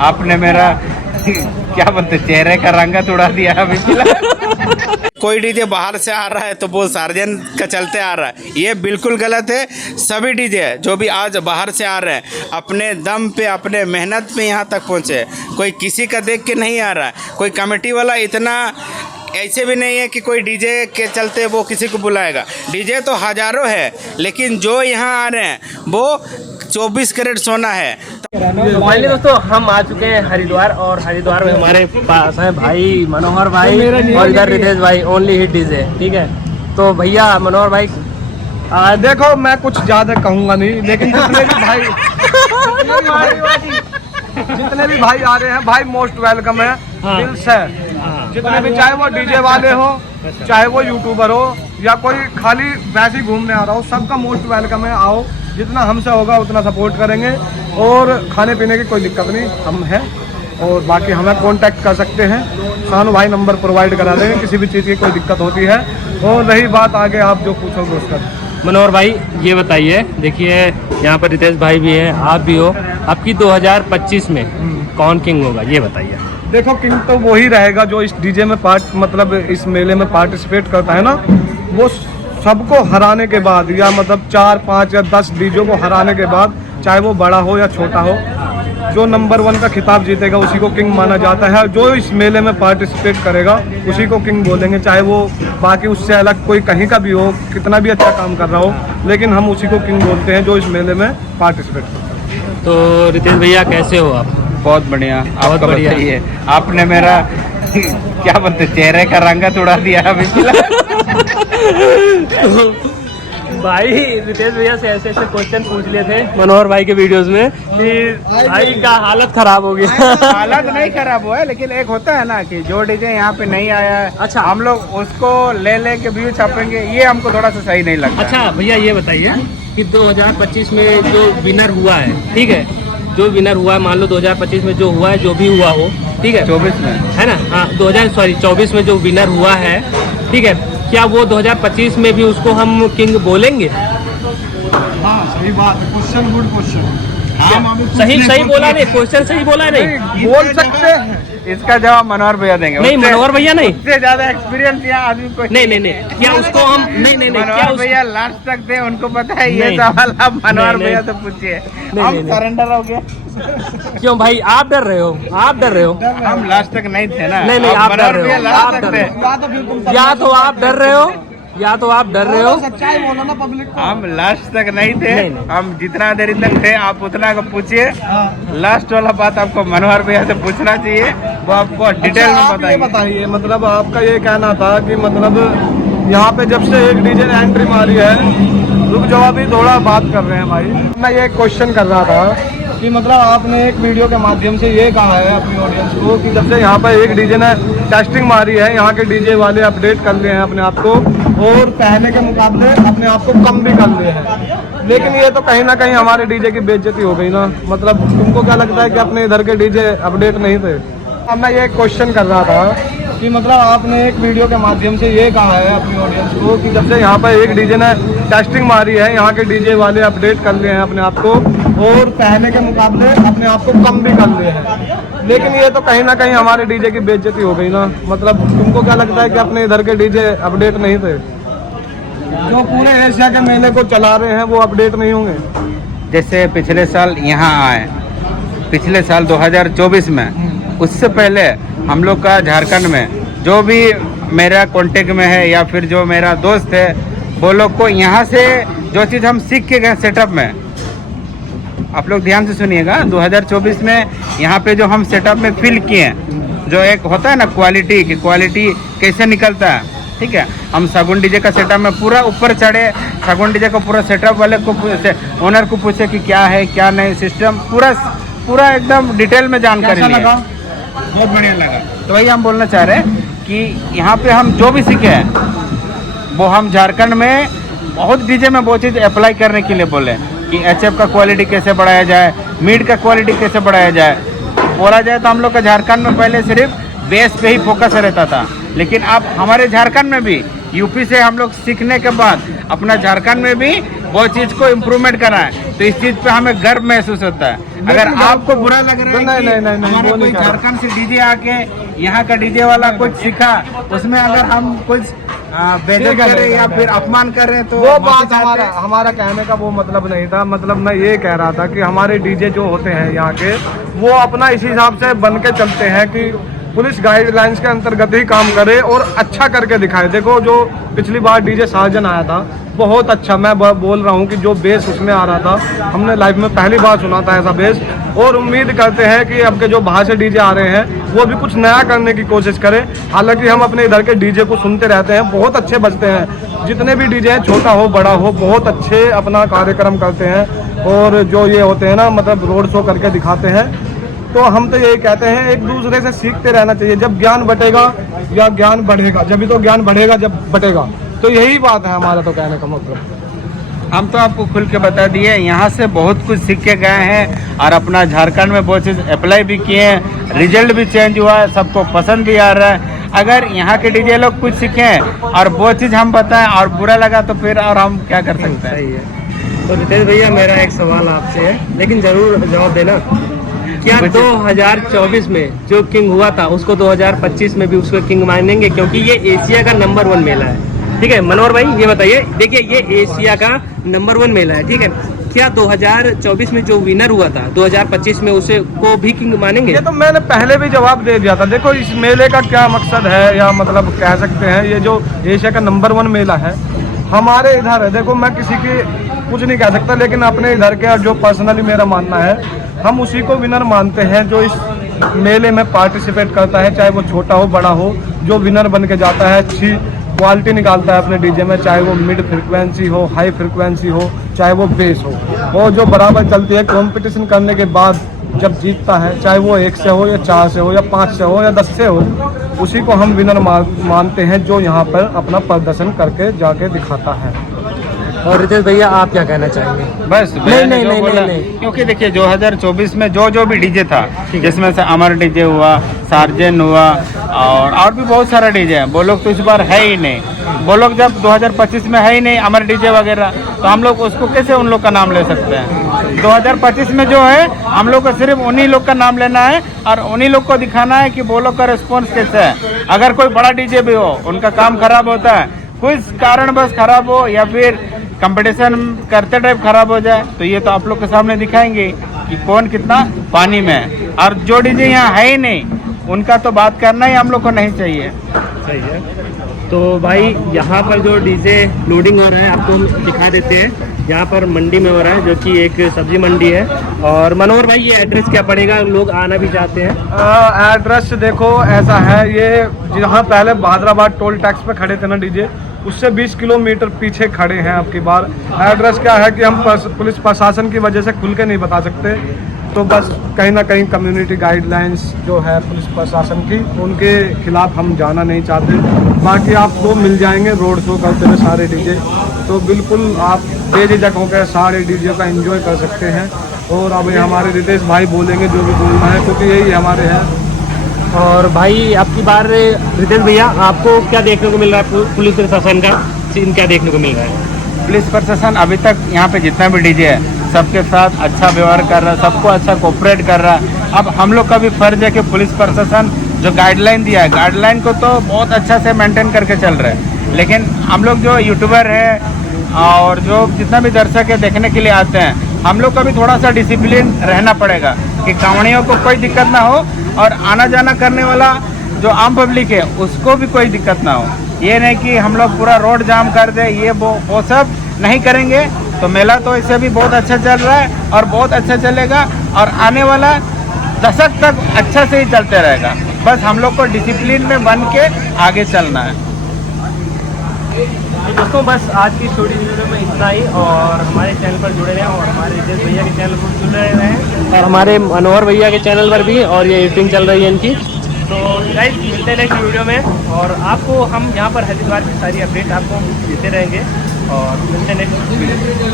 आपने मेरा क्या बोलते चेहरे का रंगत उड़ा दिया अभी फिलहाल। कोई डीजे बाहर से आ रहा है तो वो सार्जन का चलते आ रहा है, ये बिल्कुल गलत है। सभी डीजे जो भी आज बाहर से आ रहे हैं अपने दम पे अपने मेहनत पे यहाँ तक पहुँचे, कोई किसी का देख के नहीं आ रहा है। कोई कमेटी वाला इतना ऐसे भी नहीं है कि कोई डीजे के चलते वो किसी को बुलाएगा। डीजे तो हज़ारों है, लेकिन जो यहाँ आ रहे हैं वो 24 कैरेट सोना है। फाइनली दोस्तों हम आ चुके हैं हरिद्वार, और हरिद्वार में हमारे पास हैं भाई मनोहर भाई और इधर रितेश भाई, ओनली हिट डीजे। ठीक है, तो भैया मनोहर भाई देखो मैं कुछ ज्यादा कहूँगा नहीं, लेकिन जितने भी भाई आ रहे हैं भाई मोस्ट वेलकम है। हाँ। दिल से जितने भी, चाहे वो डीजे वाले हो चाहे वो यूट्यूबर हो या कोई खाली वैसे ही घूमने आ रहा हो, सबका मोस्ट वेलकम है। आओ, जितना हमसे होगा उतना सपोर्ट करेंगे, और खाने पीने की कोई दिक्कत नहीं, हम हैं। और बाकी हमें कांटेक्ट कर सकते हैं, सानू भाई नंबर प्रोवाइड करा देंगे किसी भी चीज़ की कोई दिक्कत होती है। और रही बात आगे आप जो पूछोगे उसका। मनोहर भाई ये बताइए, देखिए यहाँ पर रितेश भाई भी है, आप भी हो, आपकी 2025 में कौन किंग होगा ये बताइए। देखो किंग तो वही रहेगा जो इस डीजे में मतलब इस मेले में पार्टिसिपेट करता है ना, वो सबको हराने के बाद, या मतलब 4, 5 या 10 डीजे को हराने के बाद, चाहे वो बड़ा हो या छोटा हो, जो नंबर 1 का खिताब जीतेगा उसी को किंग माना जाता है। जो इस मेले में पार्टिसिपेट करेगा उसी को किंग बोलेंगे, चाहे वो बाकी उससे अलग कोई कहीं का भी हो, कितना भी अच्छा काम कर रहा हो, लेकिन हम उसी को किंग बोलते हैं जो इस मेले में पार्टिसिपेट करता है। तो रितेश भैया कैसे हो आप? बहुत बढ़िया, बहुत बढ़िया। बताइए। आपने मेरा क्या बोलते चेहरे का रंगत उड़ा दिया अभी फिलहाल। भाई रितेश भैया से ऐसे क्वेश्चन पूछ लिए थे मनोहर भाई के वीडियोस में कि भाई का हालत खराब हो गया। हालत नहीं खराब हुआ है, लेकिन एक होता है ना कि जो डीजे यहाँ पे नहीं आया है, अच्छा, हम लोग उसको ले के व्यू छापेंगे, ये हमको थोड़ा सा सही नहीं लगता। अच्छा भैया ये बताइए कि 2025 में जो विनर हुआ है, ठीक है, जो विनर हुआ है, मान लो 2025 में जो हुआ है, जो भी हुआ हो, ठीक है, 24 में है ना, हाँ 24 में जो विनर हुआ है, ठीक है, क्या वो 2025 में भी उसको हम किंग बोलेंगे? हाँ सही बात है, क्वेश्चन गुड क्वेश्चन। सही बोला नहीं, क्वेश्चन सही बोला नहीं, बोल सकते हैं। इसका जवाब मनोहर भैया देंगे। नहीं मनोहर भैया नहीं, उससे ज्यादा एक्सपीरियंस यहाँ आदमी को नहीं, क्या उसको हम नहीं क्या मनोहर भैया लास्ट तक थे, उनको पता है ये सवाल आप मनोहर भैया से पूछिए। हम सरेंडर हो गया। क्यों भाई आप डर रहे हो? आप डर रहे हो? हम लास्ट तक नहीं थे ना। नहीं आप डर रहे हो, आप डर रहे हो, या तो आप डर रहे हो, या तो आप डर रहे हो। सच्चाई बोलो ना पब्लिक को। हम लास्ट तक नहीं थे, नहीं। हम जितना देरी तक थे आप उतना को पूछिए। लास्ट वाला बात आपको मनोहर भैया से पूछना चाहिए, वो आपको डिटेल में आप ये बताएंगे। बताइए, मतलब आपका ये कहना था कि मतलब यहाँ पे जब से एक डीजे ने एंट्री मारी है, रुक जाओ अभी थोड़ा बात कर रहे हैं भाई। मैं ये क्वेश्चन कर रहा था कि मतलब आपने एक वीडियो के माध्यम से ये कहा है अपनी ऑडियंस को कि जब से यहाँ पर एक डीजे ने टेस्टिंग मारी है, यहाँ के डीजे वाले अपडेट कर लिए हैं अपने आप को, और पहले के मुकाबले अपने आप को कम भी कर लिए हैं, लेकिन ये तो कहीं ना कहीं हमारे डीजे की बेइज्जती हो गई ना। मतलब तुमको क्या लगता है कि अपने इधर के डीजे अपडेट नहीं थे? अब मैं ये क्वेश्चन कर रहा था कि मतलब आपने एक वीडियो के माध्यम से ये कहा है अपनी ऑडियंस को कि जब से यहाँ पर एक डीजे ने टेस्टिंग मारी है, यहाँ के डीजे वाले अपडेट कर लिए हैं अपने आप को, और पहले के मुकाबले अपने आप को कम भी कर लिए हैं, लेकिन ये तो कहीं ना कहीं हमारे डीजे की बेइज्जती हो गई ना। मतलब तुमको क्या लगता है कि अपने इधर के डीजे अपडेट नहीं थे? जो पूरे एशिया के मेले को चला रहे हैं वो अपडेट नहीं होंगे? जैसे पिछले साल यहाँ आए, पिछले साल 2024 में, उससे पहले हम लोग का झारखंड में जो भी मेरा कांटेक्ट में है या फिर जो मेरा दोस्त है, वो लोग को यहाँ से जो चीज़ हम सीख के गए सेटअप में, आप लोग ध्यान से सुनिएगा, 2024 में यहाँ पे जो हम सेटअप में फील किए, जो एक होता है ना क्वालिटी, कि क्वालिटी कैसे निकलता है, ठीक है। हम सागुन डीजे का सेटअप में पूरा ऊपर चढ़े, सागुन डीजे को पूरा सेटअप वाले को ओनर को पूछे कि क्या है क्या नहीं, सिस्टम पूरा एकदम डिटेल में जानकारी लिया। बहुत बढ़िया लगा। तो वही हम बोलना चाह रहे हैं कि यहाँ पे हम जो भी सीखे हैं वो हम झारखंड में बहुत डीजे में वो चीज़ अप्लाई करने के लिए बोले कि HF का क्वालिटी कैसे बढ़ाया जाए, मिड का क्वालिटी कैसे बढ़ाया जाए। बोला जाए तो हम लोग का झारखंड में पहले सिर्फ बेस पे ही फोकस रहता था, लेकिन अब हमारे झारखंड में भी यूपी से हम लोग सीखने के बाद अपना झारखंड में भी वो चीज को इम्प्रूवमेंट करना है, तो इस चीज पे हमें गर्व महसूस होता है। अगर आपको बुरा लग रहा है कि हमारा कोई झारखंड से डीजे आके यहाँ का डीजे वाला कुछ सीखा, उसमें अगर हम कुछ बेइज्जत करें या फिर अपमान करें तो वो बात हमारा कहने का वो मतलब नहीं था। मतलब मैं ये कह रहा था कि हमारे डीजे जो होते हैं यहाँ के, वो अपना इसी हिसाब से बन के चलते हैं कि पुलिस गाइडलाइंस के अंतर्गत ही काम करे और अच्छा करके दिखाए। देखो जो पिछली बार डीजे साजन आया था, बहुत अच्छा, मैं बोल रहा हूँ कि जो बेस उसमें आ रहा था, हमने लाइफ में पहली बार सुना था ऐसा बेस। और उम्मीद करते हैं कि अब के जो बाहर से डीजे आ रहे हैं वो भी कुछ नया करने की कोशिश करें। हालांकि हम अपने इधर के डीजे को सुनते रहते हैं, बहुत अच्छे बजते हैं। जितने भी डीजे हैं, छोटा हो बड़ा हो, बहुत अच्छे अपना कार्यक्रम करते हैं। और जो ये होते हैं ना, मतलब रोड शो करके दिखाते हैं। तो हम तो यही कहते हैं, एक दूसरे से सीखते रहना चाहिए। जब ज्ञान बटेगा या ज्ञान बढ़ेगा, जब भी तो ज्ञान बढ़ेगा जब बटेगा। तो यही बात है हमारा तो कहने का मतलब। हम तो आपको खुल के बता दिए, यहाँ से बहुत कुछ सीख के गए हैं और अपना झारखंड में बहुत चीज़ अप्लाई भी किए हैं, रिजल्ट भी चेंज हुआ है, सबको पसंद भी आ रहा है। अगर यहाँ के डीजे लोग कुछ सीखें और वो चीज़ हम बताएं और बुरा लगा तो फिर और हम क्या कर सकते हैं। सही है। तो रितेश भैया, मेरा एक सवाल आपसे है, लेकिन जरूर जवाब देना। क्या 2024 में जो किंग हुआ था उसको 2025 में भी उसको किंग मानेंगे? क्योंकि ये एशिया का नंबर 1 मेला है। ठीक है मनोहर भाई, ये बताइए, देखिए ये एशिया का नंबर 1 मेला है, ठीक है। क्या 2024 में जो विनर हुआ था 2025 में उसे को भी किंग मानेंगे? ये तो मैंने पहले भी जवाब दे दिया था। देखो इस मेले का क्या मकसद है, या मतलब कह सकते हैं ये जो एशिया का नंबर 1 मेला है हमारे इधर है। देखो मैं किसी की कुछ नहीं कह सकता, लेकिन अपने इधर के जो पर्सनली मेरा मानना है, हम उसी को विनर मानते हैं जो इस मेले में पार्टिसिपेट करता है, चाहे वो छोटा हो बड़ा हो। जो विनर बन के जाता है, अच्छी क्वालिटी निकालता है अपने डीजे में, चाहे वो मिड फ्रिक्वेंसी हो, हाई फ्रिक्वेंसी हो, चाहे वो बेस हो, वो जो बराबर चलती है। कंपटीशन करने के बाद जब जीतता है, चाहे वो 1 से हो या 4 से हो या 5 से हो या 10 से हो, उसी को हम विनर मानते हैं जो यहाँ पर अपना प्रदर्शन करके जाके दिखाता है। और रितेश भैया, आप क्या कहना चाहेंगे? बस नहीं। क्योंकि देखिए 2024 में जो भी डीजे था, जिसमें से अमर डीजे हुआ, सार्जन हुआ और भी बहुत सारा डीजे है, वो लोग तो इस बार है ही नहीं। वो लोग जब 2025 में है ही नहीं अमर डीजे वगैरह, तो हम लोग उसको कैसे उन लोग का नाम ले सकते हैं? 2025 में जो है हम लोग को सिर्फ उन्हीं लोग का नाम लेना है और उन्हीं लोग को दिखाना है कि वो लोग का रिस्पॉन्स कैसे है। अगर कोई बड़ा डीजे भी हो, उनका काम खराब होता है, कुछ कारण बस खराब हो या फिर कंपटीशन करते टाइप खराब हो जाए, तो ये तो आप लोग के सामने दिखाएंगे कि कौन कितना पानी में है। और जो डीजे यहाँ है ही नहीं, उनका तो बात करना ही हम लोग को नहीं चाहिए। सही है। तो भाई यहाँ पर जो डीजे लोडिंग हो रहा है आपको हम दिखा देते हैं। यहाँ पर मंडी में हो रहा है, जो कि एक सब्जी मंडी है। और मनोहर भाई, ये एड्रेस क्या पड़ेगा? लोग आना भी चाहते हैं। एड्रेस देखो ऐसा है, ये जहाँ पहले बहादुराबाद टोल टैक्स पे खड़े थे ना डीजे, उससे 20 किलोमीटर पीछे खड़े हैं अब की बार। एड्रेस क्या है कि हम पुलिस प्रशासन की वजह से खुल के नहीं बता सकते, तो बस कहीं ना कहीं कम्युनिटी गाइडलाइंस जो है पुलिस प्रशासन की, उनके खिलाफ हम जाना नहीं चाहते। बाकी आपको मिल जाएंगे रोड शो करते हुए सारे डीजे, तो बिल्कुल आप बेझिझक होकर सारे डीजे का एंजॉय कर सकते हैं। और अब हमारे रितेश भाई बोलेंगे जो भी बोलना है, क्योंकि यही हमारे हैं। और भाई अब की बार रितेश भैया, आपको क्या देखने को मिल रहा है? पुलिस प्रशासन का सीन क्या देखने को मिल रहा है? पुलिस प्रशासन अभी तक यहाँ पे जितना भी डीजे है सबके साथ अच्छा व्यवहार कर रहा है, सबको अच्छा कोऑपरेट कर रहा है। अब हम लोग का भी फर्ज है कि पुलिस प्रशासन जो गाइडलाइन दिया है, गाइडलाइन को तो बहुत अच्छा से मेंटेन करके चल रहे हैं। लेकिन हम लोग जो यूट्यूबर हैं और जो जितना भी दर्शक है देखने के लिए आते हैं, हम लोग का भी थोड़ा सा डिसिप्लिन रहना पड़ेगा कि कांवड़ियों को कोई दिक्कत ना हो और आना जाना करने वाला जो आम पब्लिक है उसको भी कोई दिक्कत ना हो। ये नहीं कि हम लोग पूरा रोड जाम कर दे, ये वो सब नहीं करेंगे। तो मेला तो इससे भी बहुत अच्छा चल रहा है और बहुत अच्छा चलेगा और आने वाला दशक तक अच्छा से ही चलते रहेगा। बस हम लोग को डिसिप्लिन में बन के आगे चलना है। तो दोस्तों, बस आज की छोटी वीडियो में इतना ही। और हमारे चैनल पर जुड़े रहें और हमारे रितेश भैया के चैनल पर जुड़े रहें और हमारे मनोहर भैया के चैनल पर भी। और ये एडिटिंग चल रही है इनकी। तो गाइस, मिलते हैं नेक्स्ट वीडियो में और आपको हम यहाँ पर हरिद्वार की सारी अपडेट आपको देते रहेंगे और मिलते हैं नेक्स्ट वीडियो।